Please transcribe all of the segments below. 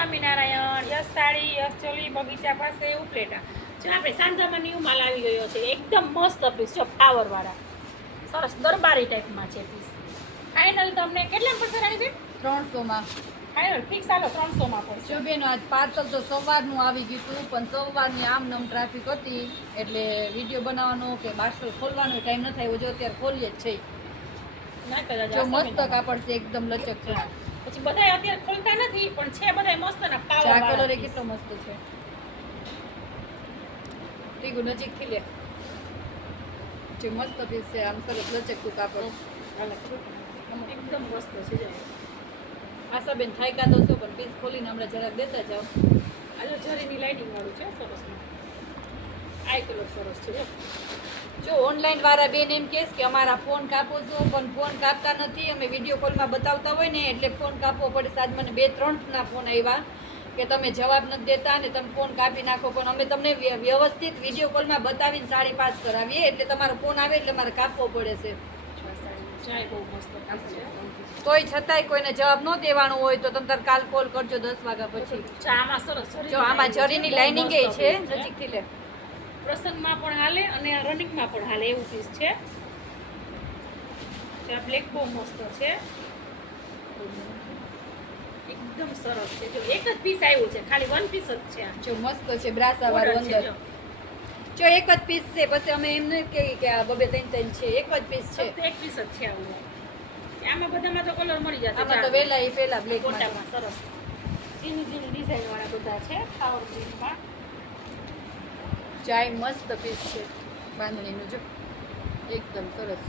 Swaminarayan. Yes sari, yes choli, બગીચા પાસે ઉપલેટા. જો આપણે સાંધામાં ન્યૂ માલ આવી ગયો છે, એકદમ મસ્ત પીસ, જો ફ્લાવરવાળા સરસ દરબારી ટાઈપમાં છે પીસ. ફાઇનલ તમને કેટલા પડશે રાણીબેન? 300 ફાઇનલ ફિક્સ હાલો 300 પડશે. જો બેન આજ પાર્સલ તો સવારનું આવી ગયું હતું, પણ સવારની આમ નમ ટ્રાફિક હતી એટલે વિડીયો બનાવવાનો કે પાર્સલ ખોલવાનો ટાઈમ ન થાય. જો અત્યારે ખોલીએ જ છે. ના કદાચ જો મસ્ત કાપડ છે, એકદમ લચક છે. પછી બધાય અત્યારે ખોલતા નથી, પણ છે બધાય મસ્ત ના આ પાવર કલર કેટલો મસ્ત છે. ટીગુ નજીકથી લે. જે મસ્ત પીસ છે, આમ સરસ લચકતું કાપડ. એકદમ મસ્ત છે. જો આશાબેન થાયકા તો છો, પણ પીસ ખોલીને હમણાં જરાક દેતા જાઓ. આ જરીની લાઇટિંગ વાળું છે, સરસ. આઈ કલર સરસ છે. જો ઓનલાઈન વાળા બેન એમ કહે કે અમારા ફોન કાપો છો, પણ ફોન કાપતા નથી. અમે વિડીયો કોલમાં બતાવતા હોય ને એટલે ફોન કાપવો પડે. આજ મને 2-3 ના ફોન આવ્યા કે તમે જવાબ નથી દેતા ને તમે ફોન કાપી નાખો, પણ અમે તમને વ્યવસ્થિત વિડીયો કોલમાં બતાવીને 5.5 કરાવીએ, એટલે તમારો ફોન આવે એટલે મારે કાપવો પડે છે. ચાય બહુ મસ્ત છે. તોય છતાંય કોઈને જવાબ ન દેવાનો હોય તો તમે તાર કાલ કોલ કરજો 10 વાગ્યા પછી. આમાં સરસ જો આમાં જરીની લાઇનિંગ એ છે, નજીકથી લે. પ્રસંગમાં પણ હાલે અને રનિંગમાં પણ હાલે એવું પીસ છે. આ બ્લેક બહુ મસ્ત છે, એકદમ સરસ છે. જો એક જ પીસ આવ્યું છે, ખાલી વન પીસ જ છે. જો મસ્ત છે, બ્રાસા વાળું અંદર. જો એક જ પીસ છે, પછી અમે એમ નહીં કહીએ કે આ 2-3 છે. એક જ પીસ છે, એક પીસ જ છે. આમાં બધામાં તો કલર મળી જશે. આમાં તો વેલા એ પેલા બ્લેક ગોટામાં સરસ ઝીણી ઝીણી ડિઝાઇન વાળા બધા છે. ફ્લાવર પ્રિન્ટમાં ચાય મસ્ત પીસ છે, બાંધણીનું. જો એકદમ સરસ.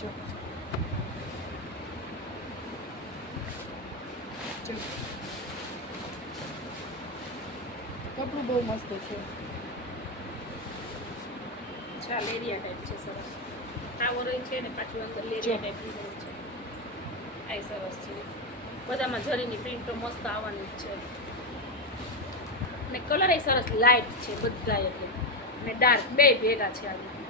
જો કપડું બહુ મસ્ત છે. લેરિયા ટાઈપ છે, સરસ. ફ્લાવર છે ને પાછું અંદર લેરિયા ટાઈપનું છે. આ સરસ છે. બધામાં જરીની પ્રિન્ટ તો મસ્ત આવવાની જ છે. ને કલર એ સરસ લાઇટ છે બધા, એટલે ને ડાર્ક બે ભેગા છે. આવી